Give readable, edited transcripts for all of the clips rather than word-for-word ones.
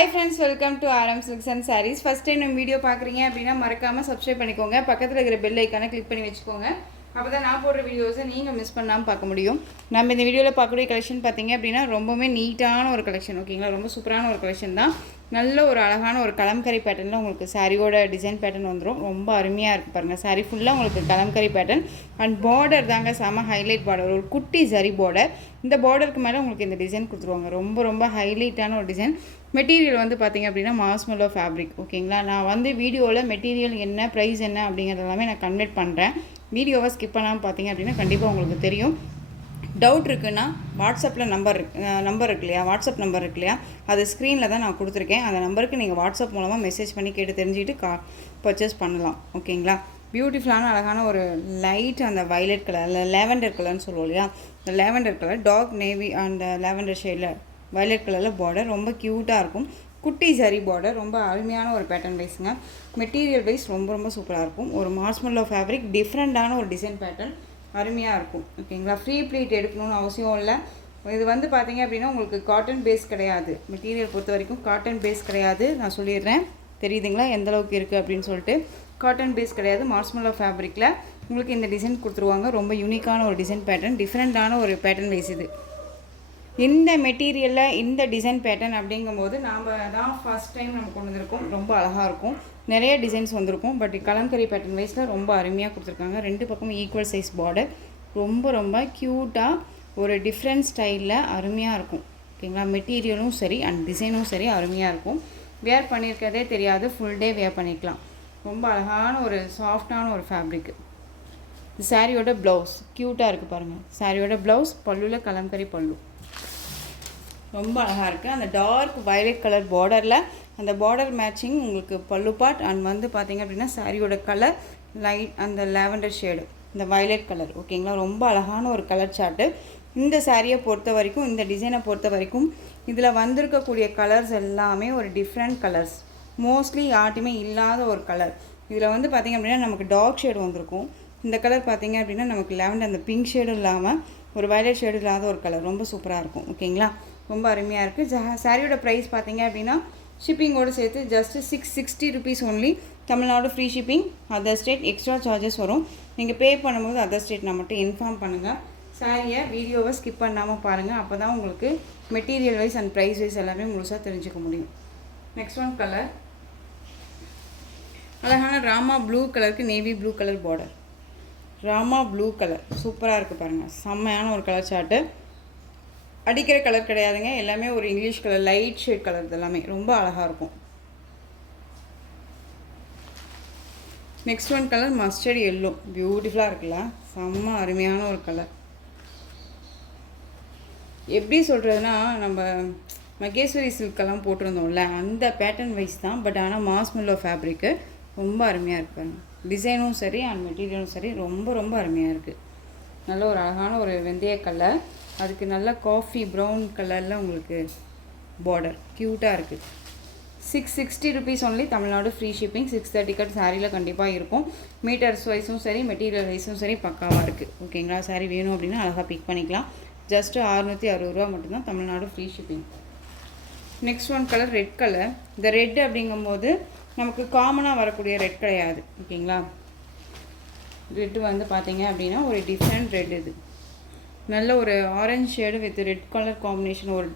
Hi friends, welcome to RM Silks and Sarees. First time நம்ம video பார்க்குறீங்க அப்படின்னா மறக்காமல் சப்ஸ்கிரைப் பண்ணிக்கோங்க. பக்கத்தில் இருக்கிற பெல் ஐக்கானை கிளிக் பண்ணி வச்சுக்கோங்க. அப்போ தான் நான் போடுற வீடியோஸை நீங்கள் மிஸ் பண்ணாமல் பார்க்க முடியும். நம்ம இந்த வீடியோவில் பார்க்கக்கூடிய கலெக்ஷன் பார்த்தீங்க அப்படின்னா ரொம்பவுமே நீட்டான ஒரு கலெக்ஷன், ஓகேங்களா? ரொம்ப சூப்பரான ஒரு கலெக்ஷன் தான். நல்ல ஒரு அழகான ஒரு கலம்கரி பேட்டர்னில் உங்களுக்கு சாரியோட டிசைன் பேட்டர்ன் வந்துடும். ரொம்ப அருமையாக இருக்குது பாருங்கள். சாரி ஃபுல்லாக உங்களுக்கு கலம்கரி பேட்டர்ன் அண்ட் பார்டர் தாங்க செம ஹைலைட் பார்டர், ஒரு குட்டி சரி பார்டர். இந்த பார்டருக்கு மேலே உங்களுக்கு இந்த டிசைன் கொடுத்துருவாங்க. ரொம்ப ரொம்ப ஹைலைட்டான ஒரு டிசைன். மெட்டீரியல் வந்து பார்த்திங்க அப்படின்னா மாஸ்மெல்லோ ஃபேப்ரிக், ஓகேங்களா? நான் வந்து வீடியோவில் மெட்டீரியல் என்ன, ப்ரைஸ் என்ன அப்படிங்கிறது எல்லாமே நான் கன்வெர்ட் பண்ணுறேன். வீடியோவை ஸ்கிப் பண்ணாமல் பார்த்தீங்க அப்படின்னா கண்டிப்பாக உங்களுக்கு தெரியும். டவுட் இருக்குன்னா வாட்ஸ்அப்பில் நம்பர் இருக்கு இல்லையா, வாட்ஸ்அப் நம்பர் இருக்கு இல்லையா, அது ஸ்க்ரீனில் தான் நான் கொடுத்துருக்கேன். அந்த நம்பருக்கு நீங்கள் வாட்ஸ்அப் மூலமாக மெசேஜ் பண்ணி கேட்டு தெரிஞ்சுக்கிட்டு பர்ச்சேஸ் பண்ணலாம், ஓகேங்களா? பியூட்டிஃபுல்லான அழகான ஒரு லைட் அந்த வைலட் கலர், லேவெண்டர் கலர்னு சொல்லுவோம் இல்லையா, இந்த லேவெண்டர் கலர் டார்க் நேவி அந்த லேவெண்டர் ஷேடில் வைலட் கலரில் பார்டர் ரொம்ப க்யூட்டாக இருக்கும். குட்டி சரி பார்டர், ரொம்ப அருமையான ஒரு பேட்டர்ன் வைஸுங்க. மெட்டீரியல் வைஸ் ரொம்ப ரொம்ப சூப்பராக இருக்கும். ஒரு மாஸ்மெல்லோ ஃபேப்ரிக், டிஃப்ரெண்ட்டான ஒரு டிசைன் பேட்டர்ன், அருமையாக இருக்கும், ஓகேங்களா? ஃப்ரீ ப்ளீட் எடுக்கணும்னு அவசியம் இல்லை. இது வந்து பார்த்திங்க அப்படின்னா உங்களுக்கு காட்டன் பேஸ் கிடையாது. மெட்டீரியல் பொறுத்த வரைக்கும் காட்டன் பேஸ் கிடையாது. நான் சொல்லிடுறேன், தெரியுதுங்களா எந்தளவுக்கு இருக்குது அப்படின்னு சொல்லிட்டு. காட்டன் பேஸ் கிடையாது. மாஸ்மெல்லோ ஃபேப்ரிக்கில் உங்களுக்கு இந்த டிசைன் கொடுத்துருவாங்க. ரொம்ப யூனிக்கான ஒரு டிசைன் பேட்டர்ன், டிஃப்ரெண்ட்டான ஒரு பேட்டர்ன் வைஸ் இது. இந்த மெட்டீரியலில் இந்த டிசைன் பேட்டர்ன் அப்படிங்கும்போது நாம் தான் ஃபஸ்ட் டைம் நம்ம கொண்டு வந்திருக்கோம். ரொம்ப அழகாக இருக்கும். நிறைய டிசைன்ஸ் வந்திருக்கும். பட் கலம்கரி பேட்டர்ன் வைஸில் ரொம்ப அருமையாக கொடுத்துருக்காங்க. ரெண்டு பக்கமும் ஈக்குவல் சைஸ் பார்டர், ரொம்ப ரொம்ப க்யூட்டாக ஒரு டிஃப்ரெண்ட் ஸ்டைலில் அருமையாக இருக்கும், ஓகேங்களா? மெட்டீரியலும் சரி அண்ட் டிசைனும் சரி அருமையாக இருக்கும். வேர் பண்ணியிருக்கிறதே தெரியாது, ஃபுல் டே வேர் பண்ணிக்கலாம். ரொம்ப அழகான ஒரு சாஃப்டான ஒரு ஃபேப்ரிக்கு. சாரியோட ப்ளவுஸ் க்யூட்டாக இருக்குது பாருங்கள். சாரியோட ப்ளவுஸ் பல்லுவில் கலம்கரி பல்லு ரொம்ப அழகாக இருக்குது. அந்த டார்க் வயலட் கலர் பார்டரில் அந்த பார்டர் மேட்சிங் உங்களுக்கு பல்லு பார்ட் அண்ட் வந்து பார்த்திங்க அப்படின்னா சாரியோட கலர் லைட் அந்த லேவெண்டர் ஷேடு, இந்த வயலட் கலர், ஓகேங்களா? ரொம்ப அழகான ஒரு கலர் சார்ட்டு. இந்த சாரியை பொறுத்த வரைக்கும், இந்த டிசைனை பொறுத்த வரைக்கும் இதில் வந்திருக்கக்கூடிய கலர்ஸ் எல்லாமே ஒரு டிஃப்ரெண்ட் கலர்ஸ், மோஸ்ட்லி யார்ட்டுமே இல்லாத ஒரு கலர். இதில் வந்து பார்த்திங்க அப்படின்னா நமக்கு டார்க் ஷேடு வந்திருக்கும். இந்த கலர் பார்த்திங்க அப்படின்னா நமக்கு லேவெண்டர் அந்த பிங்க் ஷேடும் இல்லாமல் ஒரு வயலட் ஷேடு இல்லாத ஒரு கலர், ரொம்ப சூப்பராக இருக்கும், ஓகேங்களா? ரொம்ப அருமையாக இருக்குது. சாரியோட ப்ரைஸ் பார்த்தீங்க அப்படின்னா ஷிப்பிங்கோடு சேர்த்து just 660 rupees only. Tamil Nadu free shipping, other state extra charges வரும். நீங்கள் பே பண்ணும்போது அதர் ஸ்டேட் நான் மட்டும் இன்ஃபார்ம் பண்ணுங்கள். சாரியை வீடியோவை ஸ்கிப் பண்ணாமல் பாருங்கள். அப்போ தான் உங்களுக்கு material wise and price wise எல்லாமே முழுசாக தெரிஞ்சுக்க முடியும். நெக்ஸ்ட் ஒன் கலர் அழகான ராமா ப்ளூ கலருக்கு navy blue colour border. Rama blue colour சூப்பராக இருக்குது பாருங்கள். செம்மையான ஒரு கலர் சார்ட்டு. அடிக்கிற கலர் கிடையாதுங்க, எல்லாமே ஒரு English colour, light shade colour, இதெல்லாமே ரொம்ப அழகாக இருக்கும். Next one colour mustard yellow, பியூட்டிஃபுல்லாக இருக்குல்ல, செம்ம அருமையான ஒரு கலர். எப்படி சொல்கிறதுனா, நம்ம மகேஸ்வரி சில்கெல்லாம் போட்டிருந்தோம்ல அந்த பேட்டர்ன் வைஸ் தான். பட் ஆனால் மாஸ்மெல்லோ ஃபேப்ரிக்கு ரொம்ப அருமையாக இருக்குது. டிசைனும் சரி அண்ட் மெட்டீரியலும் சரி ரொம்ப ரொம்ப அருமையாக இருக்குது. நல்ல ஒரு அழகான ஒரு வெந்தய கலர், அதுக்கு நல்ல காஃபி ப்ரௌன் கலரில் உங்களுக்கு பார்டர் க்யூட்டாக இருக்குது. 660 rupees only. Tamil Nadu free shipping. 630 cut சாரியில் கண்டிப்பாக இருக்கும். மீட்டர்ஸ் வைஸும் சரி மெட்டீரியல் வைஸும் சரி பக்காவாக இருக்குது, ஓகேங்களா? சாரி வேணும் அப்படின்னா அழகாக பிக் பண்ணிக்கலாம். ஜஸ்ட்டு 660 ரூபா மட்டும்தான், Tamil Nadu free shipping. Next one colour red colour. இந்த ரெட் அப்படிங்கும்போது நமக்கு காமனாக வரக்கூடிய ரெட் கிடையாது, ஓகேங்களா? ரெட்டு வந்து பார்த்தீங்க அப்படின்னா ஒரு டிஃப்ரெண்ட் ரெட். இது நல்ல ஒரு orange shade with red colour combination, ஒரு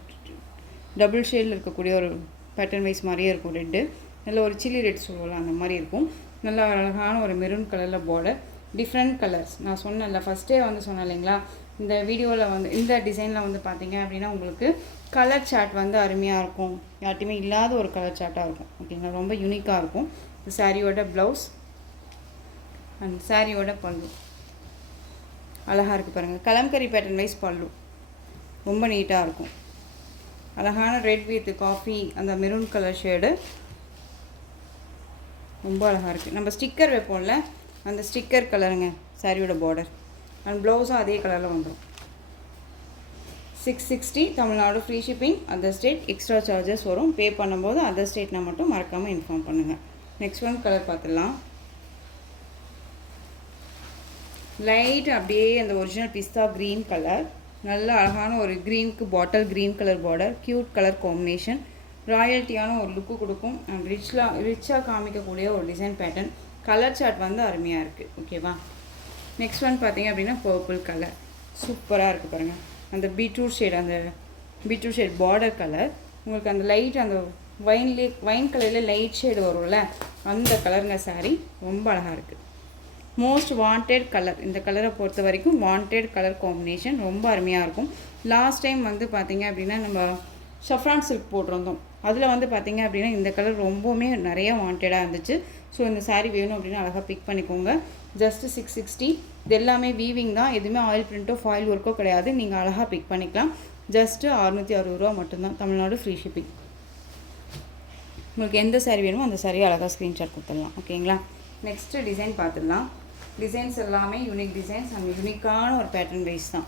டபுள் ஷேடில் இருக்கக்கூடிய ஒரு பேட்டர்ன் வைஸ் மாதிரியே இருக்கும். ரெட்டு நல்ல ஒரு சில்லி ரெட் சொல்லுவோம்ல அந்த மாதிரி இருக்கும். நல்ல அழகான ஒரு மெரூன் கலரில் பார்டர், டிஃப்ரெண்ட் கலர்ஸ். நான் சொன்னேன்ல ஃபஸ்ட்டே வந்து சொன்னேன் இல்லைங்களா, இந்த வீடியோவில் வந்து இந்த டிசைனில் வந்து பார்த்தீங்க அப்படின்னா உங்களுக்கு கலர் சார்ட் வந்து அருமையாக இருக்கும். யார்ட்டையுமே இல்லாத ஒரு கலர் சார்ட்டாக இருக்கும், ஓகேங்களா? ரொம்ப யூனிக்காக இருக்கும். இந்த சாரியோட ப்ளவுஸ் அண்ட் சாரியோட பல்லு அழகாக இருக்குது பாருங்கள். கலம்கரி பேட்டர்ன் வைஸ் பல்லு ரொம்ப நீட்டாக இருக்கும். அழகான ரெட் வித் காஃபி அந்த மெரூன் கலர் ஷேடு ரொம்ப அழகாக இருக்குது. நம்ம ஸ்டிக்கர் வைப்போம்ல அந்த ஸ்டிக்கர் கலருங்க சாரியோட பார்டர் அண்ட் ப்ளவுஸும் அதே கலரில் வந்துடும். 660 Tamil Nadu free shipping, other state extra charges வரும். பே பண்ணும்போது அதர் ஸ்டேட்னா மட்டும் மறக்காமல் இன்ஃபார்ம் பண்ணுங்கள். நெக்ஸ்ட் ஒன் கலர் பார்த்துடலாம். லைட் அப்படியே அந்த ஒரிஜினல் பிஸ்தா க்ரீன் கலர், நல்ல அழகான ஒரு க்ரீனுக்கு bottle green colour border, cute colour combination, ராயல்ட்டியான ஒரு லுக்கு கொடுக்கும் அண்ட் ரிச்சாக காமிக்கக்கூடிய ஒரு டிசைன் பேட்டர்ன். கலர் சார்ட் வந்து அருமையாக இருக்குது. ஓகேவா? நெக்ஸ்ட் ஒன் பார்த்தீங்க அப்படின்னா பர்பிள் கலர் சூப்பராக இருக்குது பாருங்கள். அந்த பீட்ரூட் ஷேட் பார்டர் கலர். உங்களுக்கு அந்த லைட் அந்த வைன் கலரில் லைட் ஷேடு வரும்ல, அந்த கலருங்க சாரீ ரொம்ப அழகாக இருக்குது. Most wanted colour. இந்த கலரை பொறுத்த வரைக்கும் வாண்டட் கலர் காம்பினேஷன் ரொம்ப அருமையாக இருக்கும். லாஸ்ட் டைம் வந்து பார்த்திங்க அப்படின்னா நம்ம ஷஃப்ரான் சில்க் போட்டிருந்தோம். அதில் வந்து பார்த்திங்க அப்படின்னா இந்த கலர் ரொம்பவுமே நிறைய வாண்டடாக இருந்துச்சு. ஸோ இந்த சாரீ வேணும் அப்படின்னா அழகாக பிக் பண்ணிக்கோங்க. ஜஸ்ட்டு 660. இது எல்லாமே வீவிங் தான், எதுவுமே ஆயில் பிரிண்ட்டோ ஃபாயில் ஒர்க்கோ கிடையாது. நீங்கள் அழகாக பிக் பண்ணிக்கலாம். ஜஸ்ட்டு 660 ரூபா மட்டும்தான். Tamil Nadu free shipping. உங்களுக்கு எந்த சாரீ வேணுமோ அந்த சாரியை அழகாக ஸ்க்ரீன்ஷாட் கொடுத்துடலாம். ஓகேங்களா? நெக்ஸ்ட்டு டிசைன் பார்த்துடலாம். டிசைன்ஸ் எல்லாமே யூனிக் டிசைன்ஸ் அண்ட் யூனிக்கான ஒரு பேட்டர்ன் வைஸ் தான்.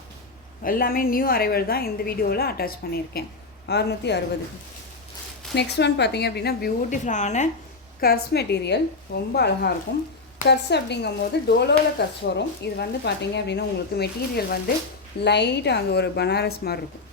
எல்லாமே நியூ அரைவல் தான் இந்த வீடியோவில் அட்டாச் பண்ணியிருக்கேன். 660. நெக்ஸ்ட் ஒன் பார்த்திங்க அப்படின்னா பியூட்டிஃபுல்லான கர்ஸ் மெட்டீரியல். ரொம்ப அழகாக இருக்கும். கர்ஸ் அப்படிங்கும்போது டோலோவில் கர்ஸ் வரும். இது வந்து பார்த்திங்க அப்படின்னா உங்களுக்கு மெட்டீரியல் வந்து லைட் அந்த ஒரு பனாரஸ் மாதிரி இருக்கும்.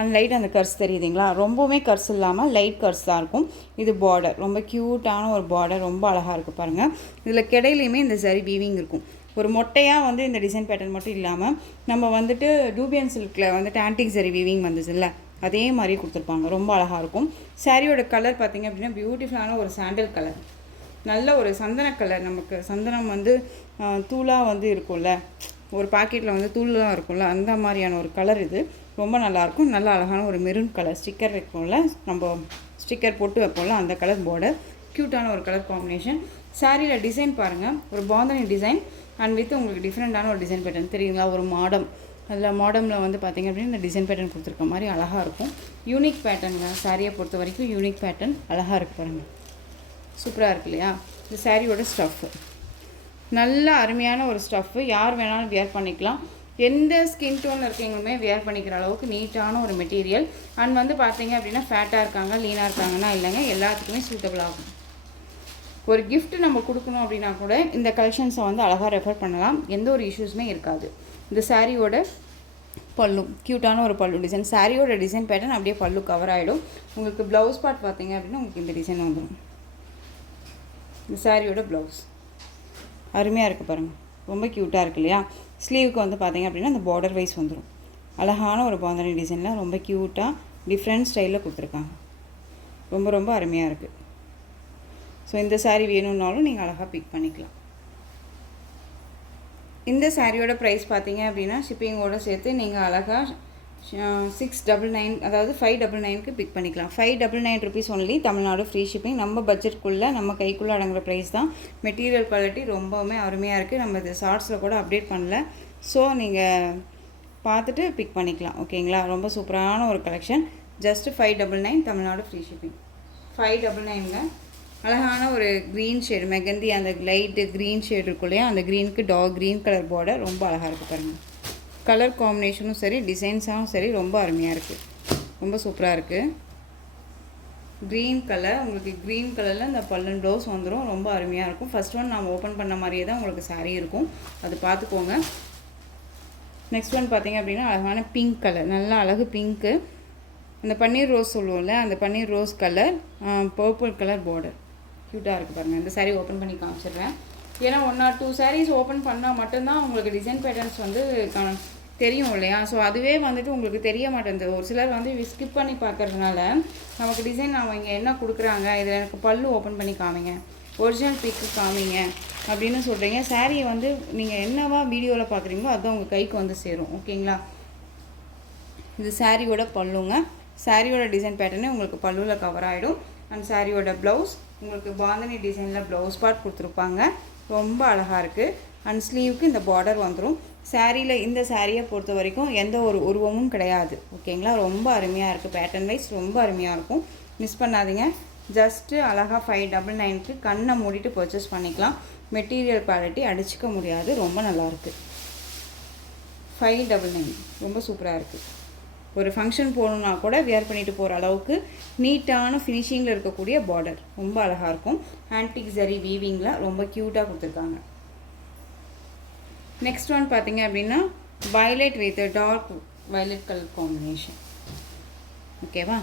அண்ட் லைட் அந்த கர்ஸ் தெரியுதுங்களா? ரொம்பவுமே கர்ஸ் இல்லாமல் லைட் கர்ஸ் தான் இருக்கும். இது பார்டர் ரொம்ப க்யூட்டான ஒரு பார்டர், ரொம்ப அழகாக இருக்குது பாருங்கள். இதில் கிடையிலையுமே இந்த சரி வீவிங் இருக்கும். ஒரு மொட்டையாக வந்து இந்த டிசைன் பேட்டர்ன் மட்டும் இல்லாமல் நம்ம வந்துட்டு டூபியன் சில்கில் வந்துட்டு ஆன்டிக் சரி வீவிங் வந்துச்சு இல்லை, அதே மாதிரி கொடுத்துருப்பாங்க. ரொம்ப அழகாக இருக்கும். சாரியோட கலர் பார்த்திங்க அப்படின்னா பியூட்டிஃபுல்லான ஒரு சாண்டல் கலர், நல்ல ஒரு சந்தன கலர். நமக்கு சந்தனம் வந்து தூளாக வந்து இருக்கும்ல, ஒரு பாக்கெட்டில் வந்து தூள்லாம் இருக்கும்ல, அந்த மாதிரியான ஒரு கலர். இது ரொம்ப நல்லாயிருக்கும். நல்ல அழகான ஒரு மெரூன் கலர் ஸ்டிக்கர் வைப்போம்ல, நம்ம ஸ்டிக்கர் போட்டு வைப்போம்ல, அந்த கலர் பார்டர். க்யூட்டான ஒரு கலர் காம்பினேஷன். சாரியில் டிசைன் பாருங்கள், ஒரு பாந்தனி டிசைன் அண்ட் வித் உங்களுக்கு டிஃப்ரெண்ட்டான ஒரு டிசைன் பேட்டர்ன் தெரியுங்களா? ஒரு மாடம், அதில் மாடமில் வந்து பார்த்திங்க அப்படின்னா இந்த டிசைன் பேட்டர்ன் கொடுத்துருக்க மாதிரி அழகாக இருக்கும். யூனிக் பேட்டர்னுங்க. சாரியை பொறுத்த வரைக்கும் யூனிக் பேட்டர்ன் அழகாக இருக்குது பாருங்கள். சூப்பராக இருக்கு இல்லையா? இந்த சாரியோட ஸ்டஃப்பு நல்ல அருமையான ஒரு ஸ்டஃப்பு. யார் வேணாலும் வியர் பண்ணிக்கலாம். எந்த ஸ்கின் டோனில் இருக்கவங்களுமே வியர் பண்ணிக்கிற அளவுக்கு நீட்டான ஒரு மெட்டீரியல். அண்ட் வந்து பார்த்தீங்க அப்படின்னா ஃபேட்டாக இருக்காங்க, லீனாக இருக்காங்கன்னா இல்லைங்க, எல்லாத்துக்குமே சூட்டபிள் ஆகும். ஒரு கிஃப்ட் நம்ம கொடுக்கணும் அப்படின்னா கூட இந்த கலெக்ஷன்ஸை வந்து அழகாக ரெஃபர் பண்ணலாம். எந்த ஒரு இஷ்யூஸுமே இருக்காது. இந்த சாரியோட பல்லு க்யூட்டான ஒரு பல்லு டிசைன். சாரியோட டிசைன் பேட்டர்ன் அப்படியே பல்லு கவர் ஆகிடும். உங்களுக்கு ப்ளவுஸ் பார்ட் பார்த்தீங்க அப்படின்னா உங்களுக்கு இந்த டிசைன் வந்துடும். இந்த சாரியோட ப்ளவுஸ் அருமையாக இருக்குது பாருங்கள், ரொம்ப க்யூட்டாக இருக்குது இல்லையா? ஸ்லீவுக்கு வந்து பார்த்திங்க அப்படின்னா அந்த பார்டர் வைஸ் வந்துடும். அழகான ஒரு பாந்தனி டிசைனில் ரொம்ப க்யூட்டாக டிஃப்ரெண்ட் ஸ்டைலில் கொடுத்துருக்காங்க. ரொம்ப ரொம்ப அருமையாக இருக்குது. ஸோ இந்த சாரீ வேணும்னாலும் நீங்கள் அழகாக பிக் பண்ணிக்கலாம். இந்த சாரியோட ப்ரைஸ் பார்த்தீங்க அப்படின்னா ஷிப்பிங்கோடு சேர்த்து நீங்கள் அழகாக 699 அதாவது 599க்கு பிக் பண்ணிக்கலாம். 599 rupees only. Tamil Nadu free shipping. நம்ம பட்ஜெட்குள்ளே நம்ம கைக்குள்ளே அடங்குற ப்ரைஸ் தான். மெட்டீரியல் குவாலிட்டி ரொம்பவுமே அருமையாக இருக்குது. நம்ம இது ஷார்ட்ஸில் கூட அப்டேட் பண்ணல. ஸோ நீங்கள் பார்த்துட்டு பிக் பண்ணிக்கலாம். ஓகேங்களா? ரொம்ப சூப்பரான ஒரு collection. Just 599 Tamil Nadu free shipping. 599ங்க. அழகான ஒரு க்ரீன் ஷேடு மெகந்தி, அந்த லைட்டு க்ரீன் ஷேடு இருக்கும் இல்லையா, அந்த க்ரீனுக்கு டார்க் க்ரீன் கலர் பார்டர் ரொம்ப அழகாக இருக்குது பாருங்கள். கலர் காம்பினேஷனும் சரி, டிசைன்ஸாகவும் சரி, ரொம்ப அருமையாக இருக்குது. ரொம்ப சூப்பராக இருக்குது. க்ரீன் கலர், உங்களுக்கு க்ரீன் கலரில் இந்த பல்லன் ப்ளவுஸ் வந்துடும். ரொம்ப அருமையாக இருக்கும். ஃபஸ்ட் ஒன் நாம் ஓப்பன் பண்ண மாதிரியே தான் உங்களுக்கு சாரீ இருக்கும், அது பார்த்துக்கோங்க. நெக்ஸ்ட் ஒன் பார்த்திங்க அப்படின்னா அழகான பிங்க் கலர், நல்லா அழகு பிங்க்கு. அந்த பன்னீர் ரோஸ் சொல்லுவோம்ல, அந்த பன்னீர் rose colour, purple colour border. க்யூட்டாக இருக்குது பாருங்கள். இந்த சாரீ ஓப்பன் பண்ணி காமிச்சிடுறேன். ஏன்னா 1 or 2 சாரீஸ் ஓப்பன் பண்ணால் மட்டும்தான் உங்களுக்கு டிசைன் பேட்டர்ன்ஸ் வந்து தெரியும் இல்லையா? ஸோ அதுவே வந்துட்டு உங்களுக்கு தெரிய மாட்டேங்குது. ஒரு சிலர் வந்து ஸ்கிப் பண்ணி பார்க்கறதுனால நமக்கு டிசைன் அவங்க என்ன கொடுக்குறாங்க, இதில் எனக்கு பல்லு ஓப்பன் பண்ணி காமிங்க, ஒரிஜினல் பிக்கு காமிங்க அப்படின்னு சொல்கிறீங்க. சாரியை வந்து நீங்கள் என்னவா வீடியோவில் பார்க்குறீங்களோ அதுதான் உங்கள் கைக்கு வந்து சேரும். ஓகேங்களா? இது சாரியோட பல்லுங்க. சாரியோட டிசைன் பேட்டர்னே உங்களுக்கு பல்லுவில் கவர் ஆகிடும். அண்ட் சாரியோட ப்ளவுஸ் உங்களுக்கு பாந்தனி டிசைனில் ப்ளவுஸ் பார்ட் கொடுத்துருப்பாங்க. ரொம்ப அழகாக இருக்குது. அண்ட் ஸ்லீவுக்கு இந்த பார்டர் வந்துடும். சாரியில் இந்த சாரியை பொறுத்த வரைக்கும் எந்த ஒரு உருவமும் கிடையாது. ஓகேங்களா? ரொம்ப அருமையாக இருக்குது. பேட்டர்ன் வைஸ் ரொம்ப அருமையாக இருக்கும். மிஸ் பண்ணாதீங்க. ஜஸ்ட்டு அழகாக 599க்கு கண்ணை மூடிட்டு பர்ச்சேஸ் பண்ணிக்கலாம். மெட்டீரியல் குவாலிட்டி அடிச்சிக்க முடியாது. ரொம்ப நல்லாயிருக்கு. 599 ரொம்ப சூப்பராக இருக்குது. ஒரு ஃபங்க்ஷன் போகணுன்னா கூட வியர் பண்ணிட்டு போகிற அளவுக்கு நீட்டான ஃபினிஷிங்கில் இருக்கக்கூடிய பார்டர் ரொம்ப அழகாக இருக்கும். ஆன்டிக் ஜரி வீவிங்கில் ரொம்ப க்யூட்டாக கொடுத்துருக்காங்க. நெக்ஸ்ட் ஒன் பார்த்தீங்க அப்படின்னா violet with dark violet colour combination. ஓகேவா?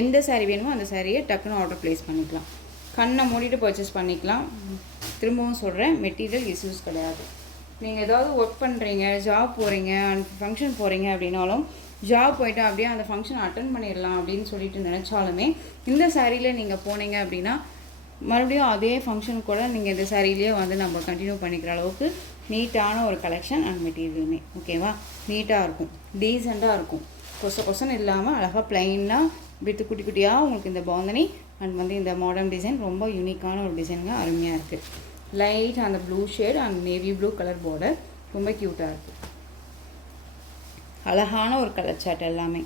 எந்த சாரீ வேணுமோ அந்த சாரியை டக்குன்னு ஆர்டர் ப்ளேஸ் பண்ணிக்கலாம். கண்ணை மூடிட்டு பர்ச்சேஸ் பண்ணிக்கலாம். திரும்பவும் சொல்கிறேன், மெட்டீரியல் இஷ்யூஸ் கிடையாது. நீங்கள் ஏதாவது ஒர்க் பண்ணுறீங்க, ஜாப் போகிறீங்க, ஃபங்க்ஷன் போகிறீங்க அப்படின்னாலும் ஜாப் போய்ட்டு அப்படியே அந்த ஃபங்க்ஷன் அட்டன் பண்ணிடலாம் அப்படின்னு சொல்லிட்டு நினச்சாலுமே இந்த சாரியில் நீங்கள் போனீங்க அப்படின்னா மறுபடியும் அதே ஃபங்க்ஷன் கூட நீங்கள் இந்த சாரிலேயே வந்து நம்ம கண்டினியூ பண்ணிக்கிற அளவுக்கு நீட்டான ஒரு கலெக்ஷன் அண்ட் மெட்டீரியலுமே. ஓகேவா? நீட்டாக இருக்கும், டீசெண்டாக இருக்கும், கொசன்னு இல்லாமல் அழகாக ப்ளைனாக இப்படி குட்டி குட்டியாக உங்களுக்கு இந்த பாந்தனி அண்ட் வந்து இந்த மாடர்ன் டிசைன் ரொம்ப யூனிக்கான ஒரு டிசைனுங்க. அருமையாக இருக்குது. லைட் அந்த blue shade and navy blue colour border ரொம்ப க்யூட்டாக இருக்குது. அழகான ஒரு கலர் சார்ட் எல்லாமே.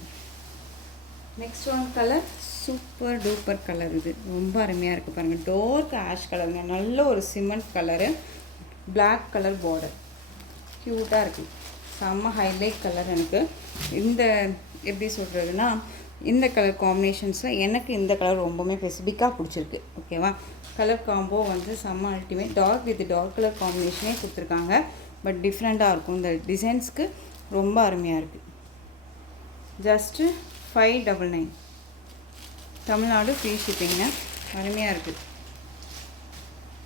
Next one colour super duper colour. இது ரொம்ப அருமையாக இருக்குது பாருங்கள். டார்க் ஆஷ் கலருங்க, நல்ல ஒரு cement colour, black colour border க்யூட்டாக இருக்குது. செம்ம ஹைலைட் கலர். எனக்கு இந்த எப்படி சொல்கிறதுனா இந்த கலர் காம்பினேஷன்ஸில் எனக்கு இந்த கலர் ரொம்பவுமே ஸ்பெசிஃபிக்காக பிடிச்சிருக்கு. ஓகேவா? கலர் காம்போ வந்து செம்ம ultimate. Dark with dark colour காம்பினேஷனே கொடுத்துருக்காங்க. பட் டிஃப்ரெண்ட்டாக இருக்கும். இந்த டிசைன்ஸ்க்கு ரொம்ப அருமையாக இருக்குது. ஜஸ்ட்டு 599 தமிழ்நாடு ஃப்ரீ ஷிப்பிங்க. அருமையாக இருக்குது.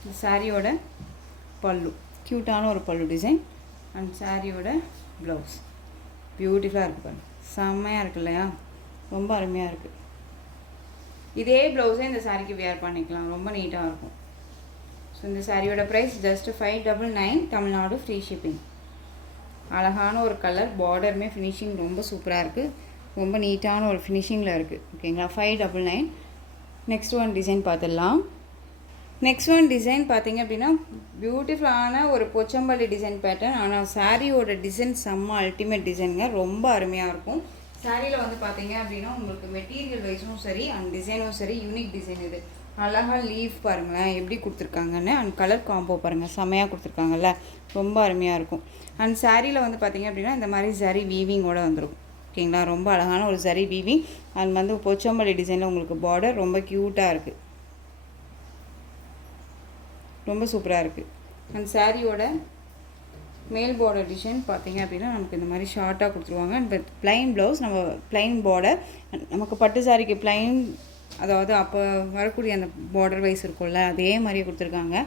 இந்த சாரியோட பல்லு க்யூட்டான ஒரு பல்லு டிசைன் அண்ட் சாரியோட ப்ளவுஸ் பியூட்டிஃபுல்லாக இருக்குது பாருங்கள். செம்மையாக இருக்குது இல்லையா? ரொம்ப அருமையாக இருக்குது. இதே ப்ளவுஸே இந்த சாரிக்கு வேர் பண்ணிக்கலாம். ரொம்ப நீட்டாக இருக்கும். ஸோ இந்த சாரியோட price just 599 Tamil Nadu free shipping. அழகான ஒரு கலர், பார்டருமே ஃபினிஷிங் ரொம்ப சூப்பராக இருக்குது. ரொம்ப நீட்டான ஒரு ஃபினிஷிங்கில் இருக்குது. ஓகேங்களா? 599. நெக்ஸ்ட் ஒன் டிசைன் பார்த்துடலாம். நெக்ஸ்ட் ஒன் டிசைன் பார்த்தீங்க அப்படின்னா பியூட்டிஃபுல்லான ஒரு போச்சம்பள்ளி டிசைன் பேட்டர்ன். ஆனால் சாரியோட டிசைன் செம்ம அல்டிமேட் டிசைனுங்க. ரொம்ப அருமையாக இருக்கும். சாரியில் வந்து பார்த்தீங்க அப்படின்னா உங்களுக்கு மெட்டீரியல் வைஸும் சரி அண்ட் டிசைனும் சரி யூனிக் டிசைன். இது அழகாக லீஃப் பாருங்களேன் எப்படி கொடுத்துருக்காங்கன்னு. அண்ட் கலர் காம்போ பாருங்கள், செம்மையாக கொடுத்துருக்காங்கல்ல. ரொம்ப அருமையாக இருக்கும். அண்ட் சாரியில் வந்து பார்த்தீங்க அப்படின்னா இந்த மாதிரி சரி வீவிங்கோட வந்துடும். ஓகேங்களா? ரொம்ப அழகான ஒரு சரி வீவிங் அண்ட் வந்து போச்சம்பள்ளி டிசைனில் உங்களுக்கு பார்டர் ரொம்ப க்யூட்டாக இருக்குது. ரொம்ப சூப்பராக இருக்குது. அண்ட் சாரியோட மேல் பார்டர் டிசைன் பார்த்தீங்க அப்படின்னா நமக்கு இந்த மாதிரி ஷார்ட்டாக கொடுத்துருவாங்க. அண்ட் வித் ப்ளைன் ப்ளவுஸ், நம்ம ப்ளைன் பார்டர், நமக்கு பட்டு சாரிக்கு ப்ளைன் அதாவது அப்போ வரக்கூடிய அந்த பார்டர் வைஸ் இருக்கும்ல அதே மாதிரியே கொடுத்துருக்காங்க.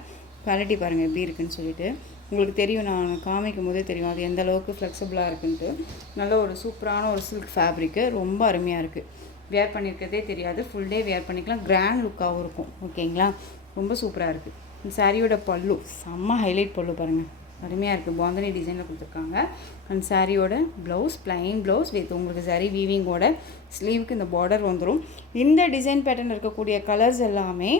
குவாலிட்டி பாருங்கள் எப்படி இருக்குதுன்னு சொல்லிட்டு உங்களுக்கு தெரியும். நான் காமிக்கும் போதே தெரியும் அது எந்த அளவுக்கு ஃப்ளெக்சிபிளாக இருக்குன்ட்டு. நல்ல ஒரு சூப்பரான ஒரு சில்க் ஃபேப்ரிக்கு. ரொம்ப அருமையாக இருக்குது. வேர் பண்ணியிருக்கிறதே தெரியாது. ஃபுல் டே வேர் பண்ணிக்கலாம். கிராண்ட் லுக்காகவும் இருக்கும். ஓகேங்களா? ரொம்ப சூப்பராக இருக்குது. இந்த சாரியோட பல்லு செம்ம ஹைலைட் பல்லு பாருங்கள். அருமையாக இருக்குது. பாந்தனி டிசைனில் கொடுத்துருக்காங்க. அண்ட் சாரியோட ப்ளவுஸ் ப்ளைன் ப்ளவுஸ் வித் உங்களுக்கு சரி வீவிங்கோட ஸ்லீவுக்கு இந்த பார்டர் வந்துடும். இந்த டிசைன் பேட்டர்ன் இருக்கக்கூடிய கலர்ஸ் எல்லாமே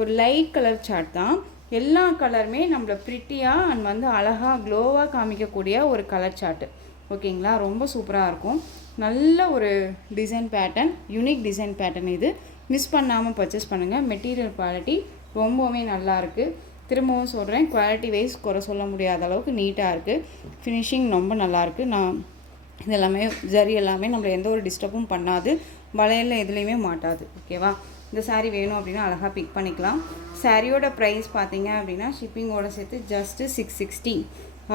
ஒரு லைட் கலர் சார்ட் தான். எல்லா கலருமே நம்மளை ப்ரிட்டியாக அண்ட் வந்து அழகாக க்ளோவாக காமிக்கக்கூடிய ஒரு கலர் சார்ட்டு. ஓகேங்களா? ரொம்ப சூப்பராக இருக்கும். நல்ல ஒரு design pattern, unique design pattern. இது மிஸ் பண்ணாமல் பர்ச்சேஸ் பண்ணுங்கள். மெட்டீரியல் குவாலிட்டி ரொம்பவுமே நல்லாயிருக்கு. திரும்பவும் சொல்கிறேன், குவாலிட்டி வைஸ் குறை சொல்ல முடியாத அளவுக்கு நீட்டாக இருக்குது. ஃபினிஷிங் ரொம்ப நல்லாயிருக்கு. நான் இது எல்லாமே ஜரி எல்லாமே நம்மளை எந்த ஒரு டிஸ்டர்பும் பண்ணாது. வளையலில் எதுலேயுமே மாட்டாது. ஓகேவா? இந்த சாரீ வேணும் அப்படின்னா அழகாக பிக் பண்ணிக்கலாம். சாரியோட ப்ரைஸ் பார்த்தீங்க அப்படின்னா ஷிப்பிங்கோட சேர்த்து ஜஸ்ட்டு 660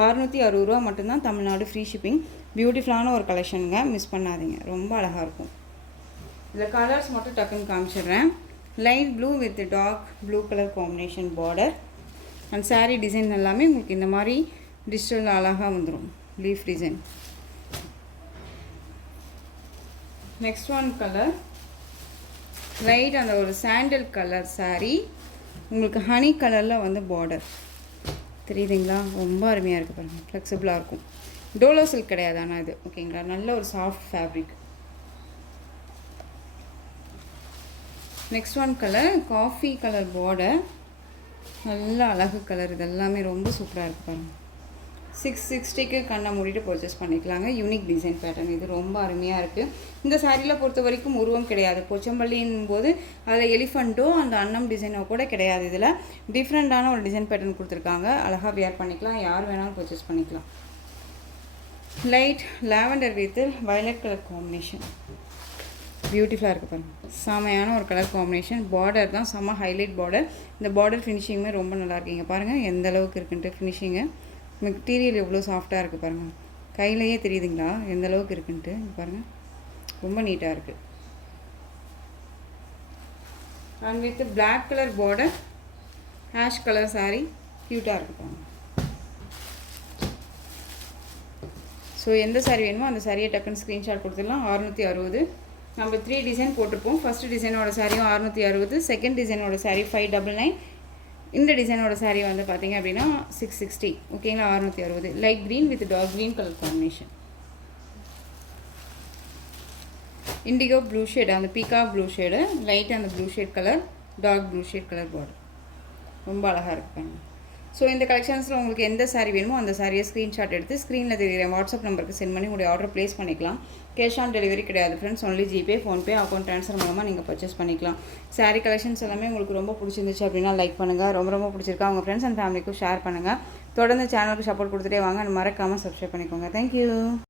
660 ரூபா மட்டும்தான் தமிழ்நாடு ஃப்ரீ ஷிப்பிங். பியூட்டிஃபுல்லான ஒரு கலெக்ஷனுங்க. மிஸ் பண்ணாதீங்க. ரொம்ப அழகாக இருக்கும். இதில் கலர்ஸ் மட்டும் டக்குன்னு காமிச்சிடுறேன். Light blue with dark blue colour combination border and sari design எல்லாமே உங்களுக்கு இந்த மாதிரி டிஜிட்டல் அழகாக வந்துடும். Leaf design. Next one colour light அந்த ஒரு சாண்டல் கலர் சாரீ, உங்களுக்கு ஹனி கலரில் வந்து பார்டர் தெரியுதுங்களா? ரொம்ப அருமையாக இருக்குது பாருங்கள். ஃப்ளெக்சிபிளாக இருக்கும். டோலோ சில்க் கிடையாது ஆனால் இது. ஓகேங்களா? நல்ல ஒரு soft fabric. Next one colour coffee colour border, நல்ல அழகு கலர். இது எல்லாமே ரொம்ப சூப்பராக இருக்குது பாருங்கள். 660க்கு கண்ணை மூடிட்டு பர்ச்சேஸ் பண்ணிக்கலாங்க. Unique design pattern. இது ரொம்ப அருமையாக இருக்குது. இந்த சாரியில் பொறுத்த வரைக்கும் உருவம் கிடையாது. போச்சம்பள்ளின் போது அதில் எலிஃபண்ட்டோ அந்த அன்னம் டிசைனோ கூட கிடையாது. இதில் டிஃப்ரெண்ட்டான ஒரு டிசைன் பேட்டர்ன் கொடுத்துருக்காங்க. அழகாக வேர் பண்ணிக்கலாம். யார் வேணாலும் பர்ச்சேஸ் பண்ணிக்கலாம். Light lavender with violet colour combination பியூட்டிஃபுல்லாக இருக்குது பாருங்கள். செமையான ஒரு கலர் காம்பினேஷன். பார்டர் தான் செம்ம ஹைலைட் பார்டர். இந்த பார்டர் ஃபினிஷிங்குமே ரொம்ப நல்லா இருக்குங்க. பாருங்கள் எந்த அளவுக்கு இருக்குன்ட்டு ஃபினிஷிங்கு. மெட்டீரியல் எவ்வளோ சாஃப்டாக இருக்குது பாருங்கள். கையிலையே தெரியுதுங்களா எந்த அளவுக்கு இருக்குன்ட்டு. பாருங்கள் ரொம்ப நீட்டாக இருக்குது. And with black colour border, ash colour saree, க்யூட்டாக இருக்கும். ஸோ எந்த saree வேணுமோ அந்த சாரியை டக்குன்னு ஸ்க்ரீன்ஷாட் கொடுத்துடலாம். 660. நம்ம 3 டிசைன் போட்டிருப்போம். ஃபஸ்ட்டு டிசைனோட சாரியும் 660, செகண்ட் டிசைனோட சாரீ 599, இந்த டிசைனோட சாரீ வந்து பார்த்தீங்க அப்படின்னா 660. ஓகேங்களா? 660. Light green with dark green colour combination. Indigo blue shade, அந்த பீகாக் ப்ளூ ஷேடு, லைட் அந்த blue shade colour, dark blue shade colour border. ரொம்ப அழகாக இருப்பாங்க. ஸோ இந்த கலெக்ஷன்ஸில் உங்களுக்கு எந்த சாரீ வேணுமோ அந்த சாரியை ஸ்க்ரீன்ஷாட் எடுத்து ஸ்க்ரீனில் தெரிகிற வாட்ஸ்அப் நம்பருக்கு சென்ட் பண்ணி உங்களுடைய ஆர்டர் ப்ளேஸ் பண்ணிக்கலாம். கேஷ் ஆன் டெலிவரி கிடையாது friends, only GPay, PhonePe, account transfer மூலமாக நீங்கள் பர்ச்சேஸ் பண்ணிக்கலாம். சாரீ கலெக்ஷன்ஸ் எல்லாமே உங்களுக்கு ரொம்ப பிடிச்சிருந்துச்சு அப்படின்னா லைக் பண்ணுங்கள். ரொம்ப பிடிச்சிருக்கா உங்கள் ஃப்ரெண்ட்ஸ் அண்ட் ஃபேமிலிக்கும் ஷேர் பண்ணுங்கள். தொடர்ந்து சேனலுக்கு சப்போர்ட் கொடுத்துட்டே வாங்க. மறக்காமல் சப்ஸ்கிரைப் பண்ணிக்கோங்க. தேங்க்யூ.